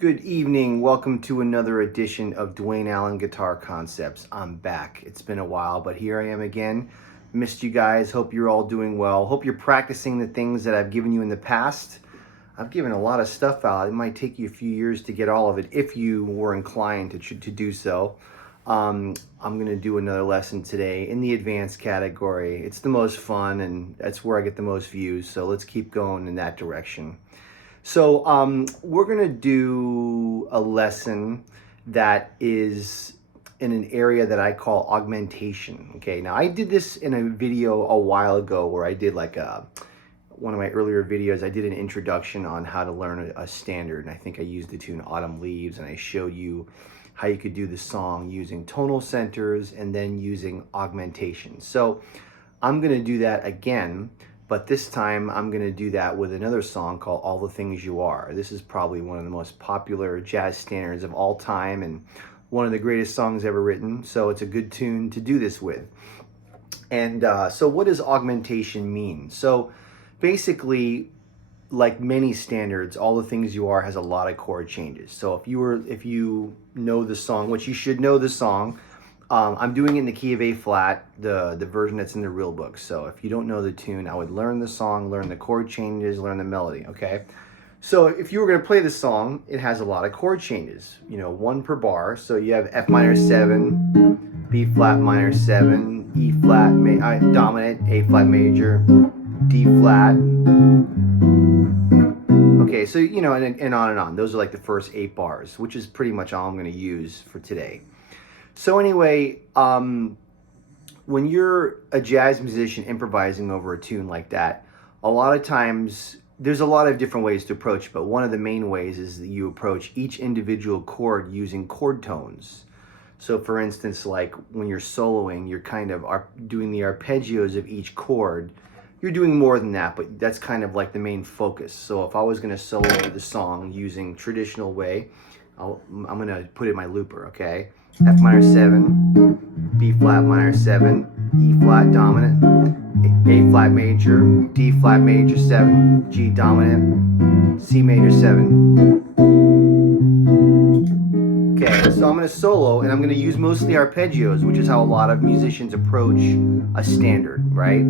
Good evening. Welcome to another edition of Dwayne Allen Guitar Concepts. I'm back. It's been a while, but here I am again. Missed you guys. Hope you're all doing well. Hope you're practicing the things that I've given you in the past. I've given a lot of stuff out. It might take you a few years to get all of it if you were inclined to do so. I'm going to do another lesson today in the advanced category. It's the most fun and that's where I get the most views. So let's keep going in that direction. So we're going to do a lesson that is in an area that I call augmentation. Okay, now I did this in a video a while ago where I did like one of my earlier videos. I did an introduction on how to learn a standard, and I think I used the tune Autumn Leaves, and I showed you how you could do the song using tonal centers and then using augmentation. So I'm going to do that again. But this time I'm going to do that with another song called All the Things You Are. This is probably one of the most popular jazz standards of all time and one of the greatest songs ever written. So it's a good tune to do this with. And so what does augmentation mean? So basically, like many standards, All the Things You Are has a lot of chord changes. So if you know the song, which you should know the song, I'm doing it in the key of A flat, the version that's in the real book. So if you don't know the tune, I would learn the song, learn the chord changes, learn the melody, okay? So if you were going to play the song, it has a lot of chord changes, one per bar. So you have F minor 7, B flat minor 7, E flat dominant, A flat major, D flat. Okay, so, and on and on. Those are like the first 8 bars, which is pretty much all I'm going to use for today. So anyway, when you're a jazz musician improvising over a tune like that, a lot of times there's a lot of different ways to approach, but one of the main ways is that you approach each individual chord using chord tones. So for instance, like when you're soloing, you're kind of doing the arpeggios of each chord. You're doing more than that, but that's kind of like the main focus. So if I was going to solo the song using traditional way, I'm going to put it in my looper, okay? F minor 7, B flat minor 7, E flat dominant, A flat major, D flat major 7, G dominant, C major 7. Okay, so I'm going to solo and I'm going to use mostly arpeggios, which is how a lot of musicians approach a standard, right?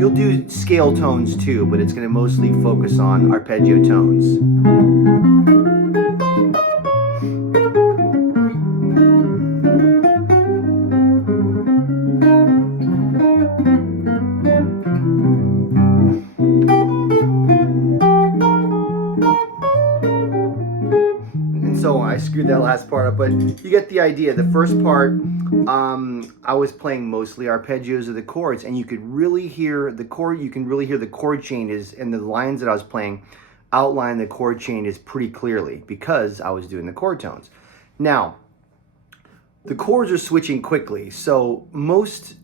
You'll do scale tones too, but it's going to mostly focus on arpeggio tones. So I screwed that last part up, but you get the idea. The first part, I was playing mostly arpeggios of the chords, and you could really hear the chord. You can really hear the chord changes, and the lines that I was playing outline the chord changes pretty clearly because I was doing the chord tones. Now, the chords are switching quickly, so most,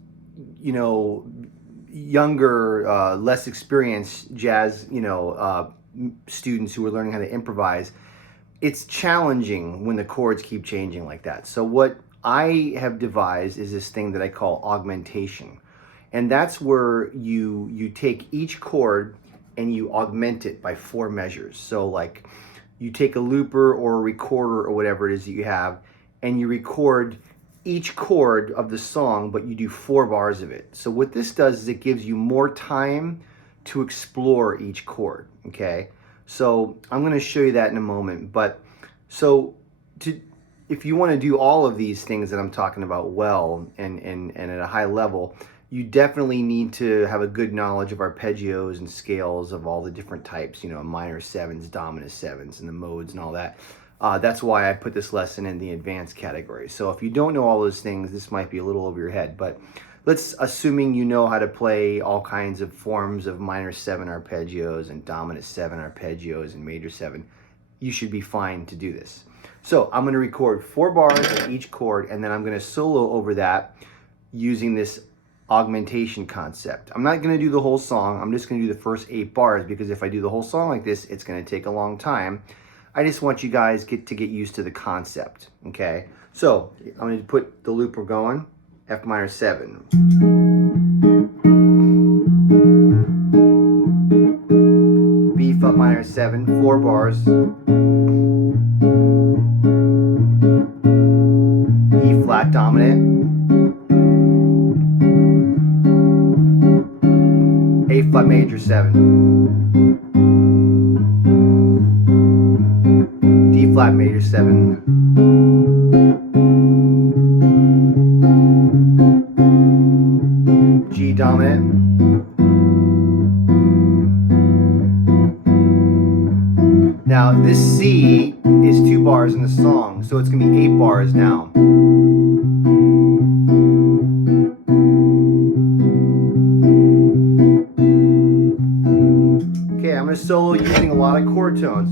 younger, less experienced jazz, students who are learning how to improvise, it's challenging when the chords keep changing like that. So what I have devised is this thing that I call augmentation. And that's where you take each chord and you augment it by 4 measures. So like you take a looper or a recorder or whatever it is that you have, and you record each chord of the song, but you do 4 bars of it. So what this does is it gives you more time to explore each chord, okay? So I'm going to show you that in a moment. But so if you want to do all of these things that I'm talking about well and at a high level, you definitely need to have a good knowledge of arpeggios and scales of all the different types, minor 7s, dominant 7s, and the modes and all that. That's why I put this lesson in the advanced category. So if you don't know all those things, this might be a little over your head. But assuming you know how to play all kinds of forms of minor 7 arpeggios and dominant 7 arpeggios and major 7, you should be fine to do this. So I'm going to record 4 bars of each chord, and then I'm going to solo over that using this augmentation concept. I'm not going to do the whole song. I'm just going to do the first 8 bars, because if I do the whole song like this, it's going to take a long time. I just want you guys to get used to the concept, okay? So I'm going to put the looper going. F minor 7. B flat minor 7, 4 bars. flat dominant, A flat major 7, D flat major 7, G dominant, now this C is 2 bars in the song, so it's going to be 8 bars now. Okay, I'm going to solo using a lot of chord tones.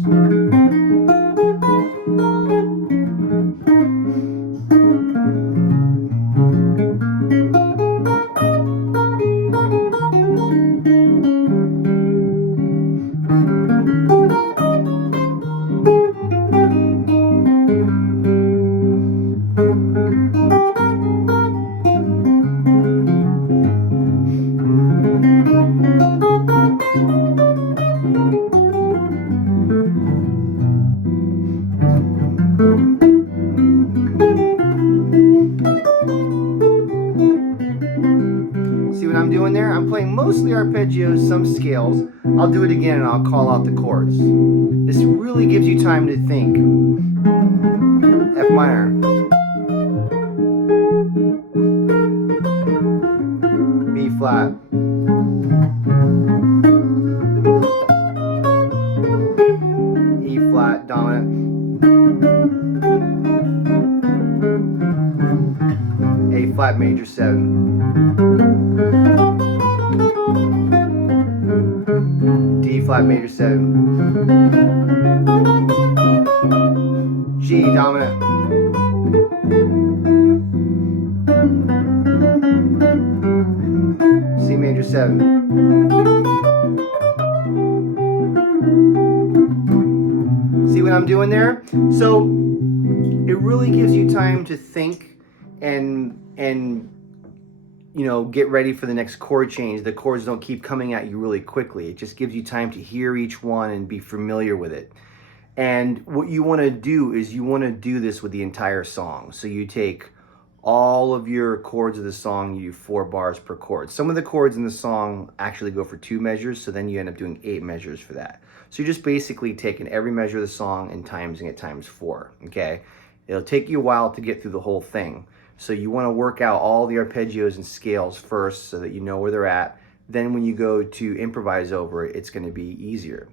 See what I'm doing there? I'm playing mostly arpeggios, some scales. I'll do it again and I'll call out the chords. This really gives you time to think. F minor. B flat. E flat dominant. A flat major 7. D flat major 7. G dominant. C major 7. See what I'm doing there? So it really gives you time to think and you know, get ready for the next chord change. The chords don't keep coming at you really quickly. It just gives you time to hear each one and be familiar with it. And what you want to do is you want to do this with the entire song. So you take all of your chords of the song, you do 4 bars per chord. Some of the chords in the song actually go for 2 measures, so then you end up doing 8 measures for that. So you're just basically taking every measure of the song and timesing it times 4, okay? It'll take you a while to get through the whole thing. So you want to work out all the arpeggios and scales first so that you know where they're at. Then when you go to improvise over it, it's going to be easier.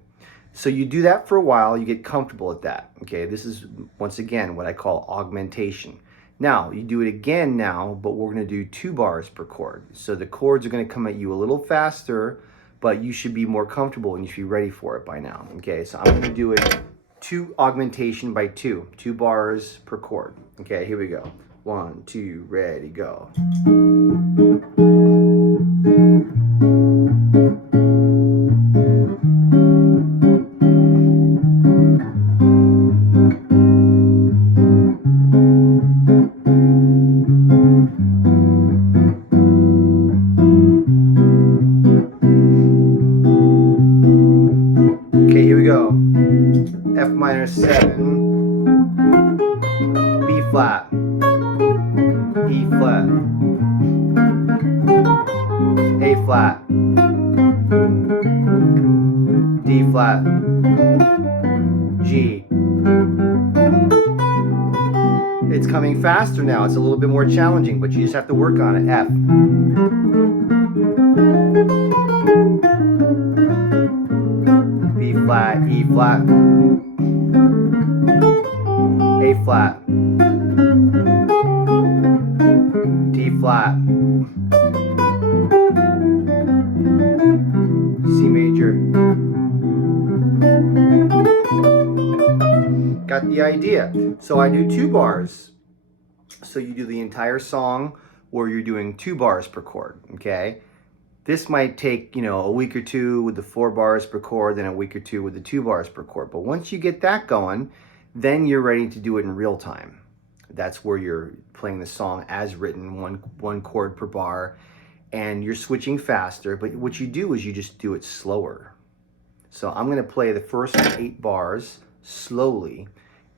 So you do that for a while, you get comfortable at that. Okay, this is once again what I call augmentation. Now you do it again now, but we're going to do 2 bars per chord. So the chords are going to come at you a little faster, but you should be more comfortable and you should be ready for it by now. Okay, so I'm going to do it 2 augmentation by 2 bars per chord. Okay, here we go. 1, 2, ready, go. Okay, here we go. F minor 7, B flat, E flat, A flat, D flat, G. It's coming faster now. It's a little bit more challenging, but you just have to work on it. F. B flat, E flat, A flat, D flat, C major. Got the idea. So I do 2 bars. So you do the entire song where you're doing 2 bars per chord, okay? This might take, you know, a week or 2 with the 4 bars per chord, then a week or 2 with the 2 bars per chord. But once you get that going, then you're ready to do it in real time. That's where you're playing the song as written, one chord per bar, and you're switching faster. But what you do is you just do it slower. So I'm going to play the first 8 bars slowly,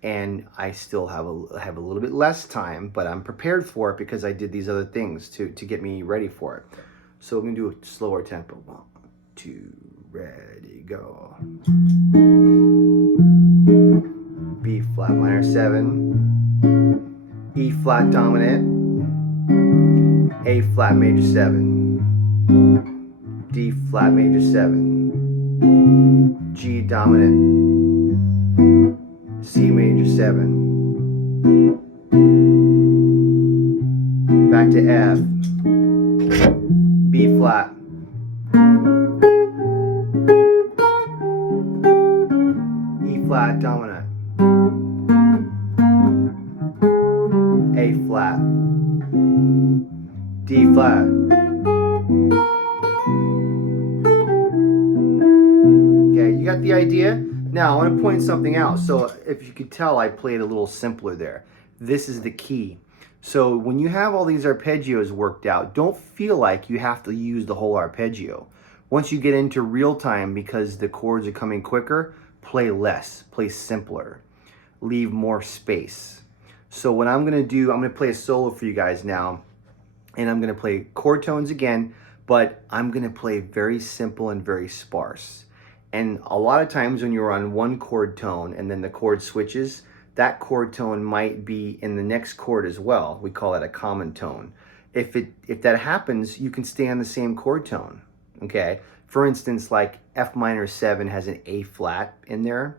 and I still have a little bit less time, but I'm prepared for it because I did these other things to get me ready for it. So we're gonna do a slower tempo. 1, 2, ready, go. B flat minor 7, E flat dominant, A flat major 7, D flat major 7, G dominant, C major 7, back to F, B flat, E flat dominant, A flat, D flat. Okay, you got the idea? Now I want to point something out. So if you could tell, I played a little simpler there. This is the key. So when you have all these arpeggios worked out, don't feel like you have to use the whole arpeggio. Once you get into real time, because the chords are coming quicker, play less, play simpler, leave more space. So what I'm gonna do, I'm gonna play a solo for you guys now, and I'm gonna play chord tones again, but I'm gonna play very simple and very sparse. And a lot of times when you're on one chord tone and then the chord switches, that chord tone might be in the next chord as well. We call that a common tone. If that happens, you can stay on the same chord tone, okay? For instance, like F minor 7 has an A flat in there,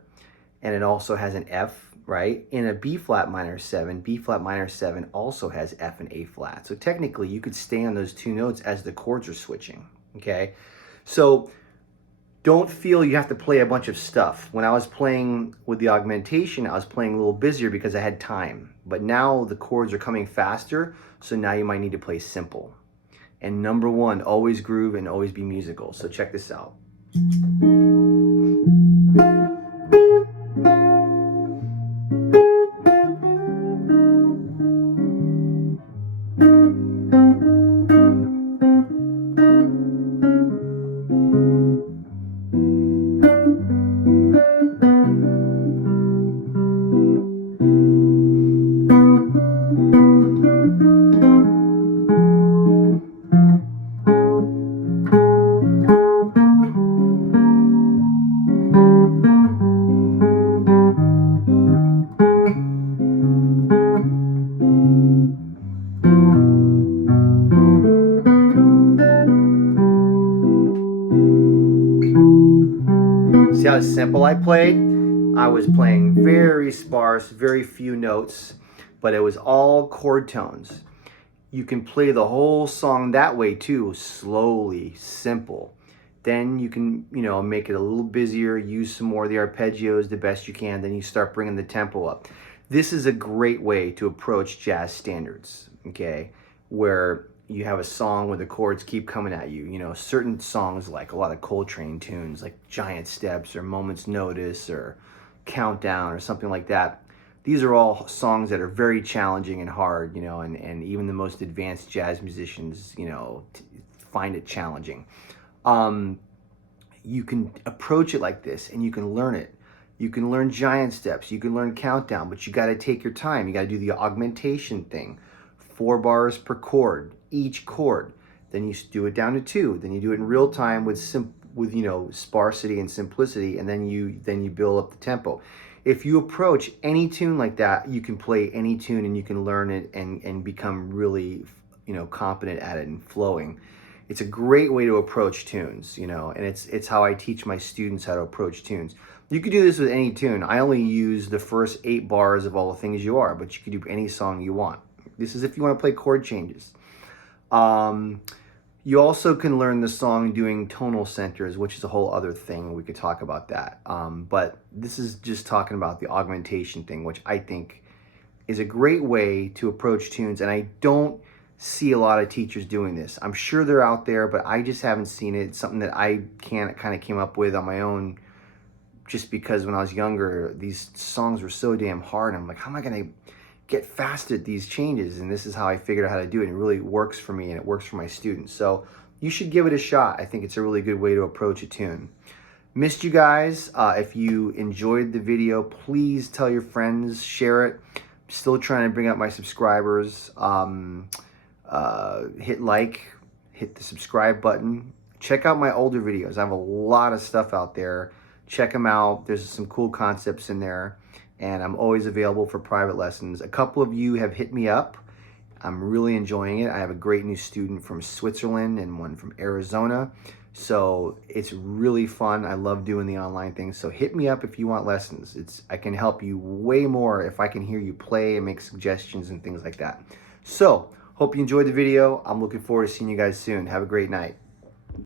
and it also has an F, right? In a B flat minor 7 also has F and A flat. So technically you could stay on those two notes as the chords are switching, okay? So don't feel you have to play a bunch of stuff. When I was playing with the augmentation, I was playing a little busier because I had time. But now the chords are coming faster, so now you might need to play simple. And number one, always groove and always be musical. So check this out. See how simple I played? I was playing very sparse, very few notes, but it was all chord tones. You can play the whole song that way too, slowly, simple. Then you can, make it a little busier, use some more of the arpeggios the best you can, then you start bringing the tempo up. This is a great way to approach jazz standards, okay? Where you have a song where the chords keep coming at you. Certain songs, like a lot of Coltrane tunes, like Giant Steps or Moment's Notice or Countdown or something like that. These are all songs that are very challenging and hard, and even the most advanced jazz musicians, find it challenging. You can approach it like this and you can learn it. You can learn Giant Steps, you can learn Countdown, but you got to take your time. You got to do the augmentation thing. 4 bars per chord, each chord. Then you do it down to 2. Then you do it in real time with sparsity and simplicity, and then you build up the tempo. If you approach any tune like that, you can play any tune and you can learn it and become really, competent at it and flowing. It's a great way to approach tunes, and it's how I teach my students how to approach tunes. You could do this with any tune. I only use the first 8 bars of All the Things You Are, but you could do any song you want. This is if you want to play chord changes. You also can learn the song doing tonal centers, which is a whole other thing. We could talk about that. But this is just talking about the augmentation thing, which I think is a great way to approach tunes. And I don't see a lot of teachers doing this. I'm sure they're out there, but I just haven't seen it. It's something that I kind of came up with on my own, just because when I was younger, these songs were so damn hard. I'm like, how am I going to get fast at these changes? And this is how I figured out how to do it. And it really works for me and it works for my students. So you should give it a shot. I think it's a really good way to approach a tune. Missed you guys. If you enjoyed the video, please tell your friends, share it. I'm still trying to bring up my subscribers. Hit like, hit the subscribe button. Check out my older videos. I have a lot of stuff out there. Check them out. There's some cool concepts in there, and I'm always available for private lessons. A couple of you have hit me up. I'm really enjoying it. I have a great new student from Switzerland and one from Arizona. So it's really fun. I love doing the online thing. So hit me up if you want lessons. I can help you way more if I can hear you play and make suggestions and things like that. So hope you enjoyed the video. I'm looking forward to seeing you guys soon. Have a great night.